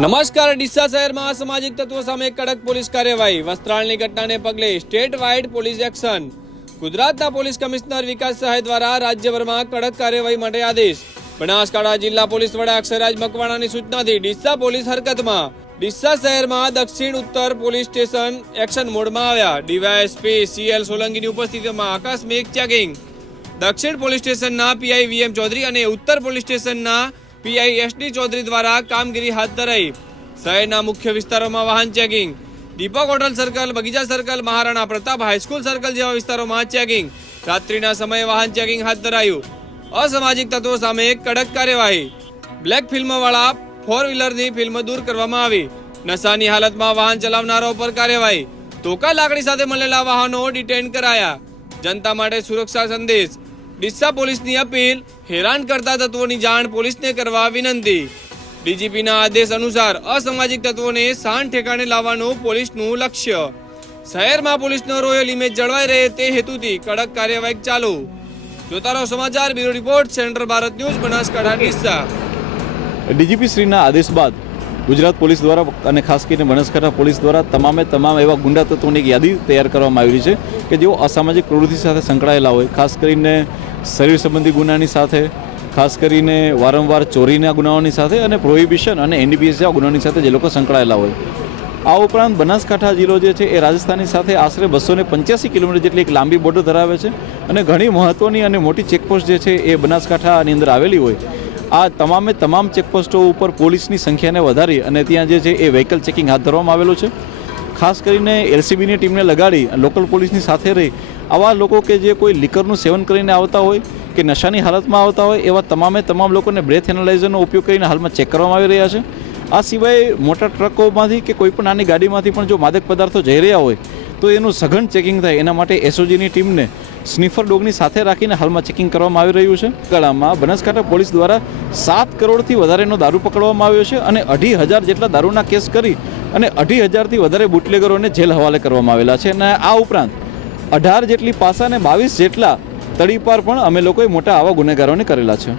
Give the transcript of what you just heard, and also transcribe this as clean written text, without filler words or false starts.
નમસ્કાર. ડીસા શહેરમાં અસામાજિક તત્વો સામે કડક પોલીસ કાર્યવાહી. વસ્ત્રાલની ઘટનાને પગલે સ્ટેટ વાઇડ પોલીસ એક્શન. ગુજરાતના પોલીસ કમિશનર વિકાસ સહાય દ્વારા રાજ્યભરમાં કડક કાર્યવાહી માટે આદેશ. બનાસકાંઠા જિલ્લા પોલીસ વડા અક્ષયરાજ મકવાણાની સૂચનાથી ડીસા પોલીસ હરકતમાં. ડીસા શહેરમાં દક્ષિણ ઉત્તર પોલીસ સ્ટેશન એક્શન મોડમાં આવ્યા. ડીવાયએસપી CL સોલંકીની ઉપસ્થિતિમાં આકસ્મિક ચેકિંગ. દક્ષિણ પોલીસ સ્ટેશનના PI VM ચૌધરી અને ઉત્તર પોલીસ સ્ટેશનના PI SD ચૌધરી દ્વારા કામગીરી હાથ ધરાઈ. શહેરના મુખ્ય વિસ્તારોમાં વાહન ચેકિંગ. દીપક હોટલ સર્કલ, બગીચા circle, Maharana Pratap high school circle જેવા વિસ્તારોમાં ચેકિંગ. રાત્રિના સમયે વાહન ચેકિંગ હાથ ધરાયું. અસામાજિક તત્વો સામે કડક કાર્યવાહી. બ્લેક ફિલ્મવાળા 4-વ્હીલરની ફિલ્મ દૂર કરવામાં આવી. નશાની હાલતમાં વાહન ચલાવનારાઓ પર કાર્યવાહી. ટોકા લાકડી સાથે મળેલા વાહનો ડિટેન કરાયા. જનતા માટે સુરક્ષા સંદેશ. ડીસા પોલીસની અપીલ. હેરાન કરતા તત્વોની જાણ પોલીસને કરવા વિનંતી. DGPના આદેશ અનુસાર અસામાજિક તત્વોને શાંત ઠેકાણે લાવવાનું પોલીસનું લક્ષ્ય. શહેરમાં પોલીસનો રોયલ ઇમેજ જળવાઈ રહે તે હેતુથી કડક કાર્યવાહી ચાલુ. જોતા રહો સમાચાર. Bureau report, central Bharat news, Banaskantha, Deesa. DGP શ્રીના આદેશ બાદ ગુજરાત પોલીસ દ્વારા અને ખાસ કરીને બનાસકાંઠા પોલીસ દ્વારા તમામ એવા ગુંડા તત્વોની એક યાદી તૈયાર કરવામાં આવી છે કે જેઓ અસામાજિક પ્રવૃત્તિ સાથે સંકળાયેલા હોય. ખાસ કરીને શરીર સંબંધી ગુનાની સાથે, ખાસ કરીને વારંવાર ચોરીના ગુનાઓની સાથે અને પ્રોહિબિશન અને NDPS જેવા ગુનાઓની સાથે જે લોકો સંકળાયેલા હોય. આ ઉપરાંત બનાસકાંઠા જિલ્લો જે છે એ રાજસ્થાનની સાથે આશરે 285 કિલોમીટર જેટલી એક લાંબી બોર્ડર ધરાવે છે અને ઘણી મહત્ત્વની અને મોટી ચેકપોસ્ટ જે છે એ બનાસકાંઠાની અંદર આવેલી હોય. આ તમામ ચેકપોસ્ટો ઉપર પોલીસની સંખ્યાને વધારી અને ત્યાં જે છે એ વ્હીકલ ચેકિંગ હાથ ધરવામાં આવેલું છે. ખાસ કરીને LCBની ટીમને લગાડી લોકલ પોલીસની સાથે રહી આવા લોકો કે જે કોઈ લિકરનું સેવન કરીને આવતા હોય કે નશાની હાલતમાં આવતા હોય એવા તમામ લોકોને બ્રેથ એનાલાઇઝરનો ઉપયોગ કરીને હાલમાં ચેક કરવામાં આવી રહ્યા છે. આ સિવાય મોટા ટ્રકોમાંથી કે કોઈ પણ નાની ગાડીમાંથી પણ જો માદક પદાર્થો જઈ રહ્યા હોય તો એનું સઘન ચેકિંગ થાય એના માટે SOGની ટીમને સ્નિફર ડોગની સાથે રાખીને હાલમાં ચેકિંગ કરવામાં આવી રહ્યું છે. ગાળામાં બનાસકાંઠા પોલીસ દ્વારા 7 કરોડથી વધારેનો દારૂ પકડવામાં આવ્યો છે અને 2,500 જેટલા દારૂના કેસ કરી અને 2,500થી વધારે બુટલેગરોને જેલ હવાલે કરવામાં આવેલા છે. અને આ ઉપરાંત 18 જેટલી પાસા અને 22 જેટલા તડીપાર પણ અમે લોકોએ મોટા આવા ગુનેગારોને કરેલા છે.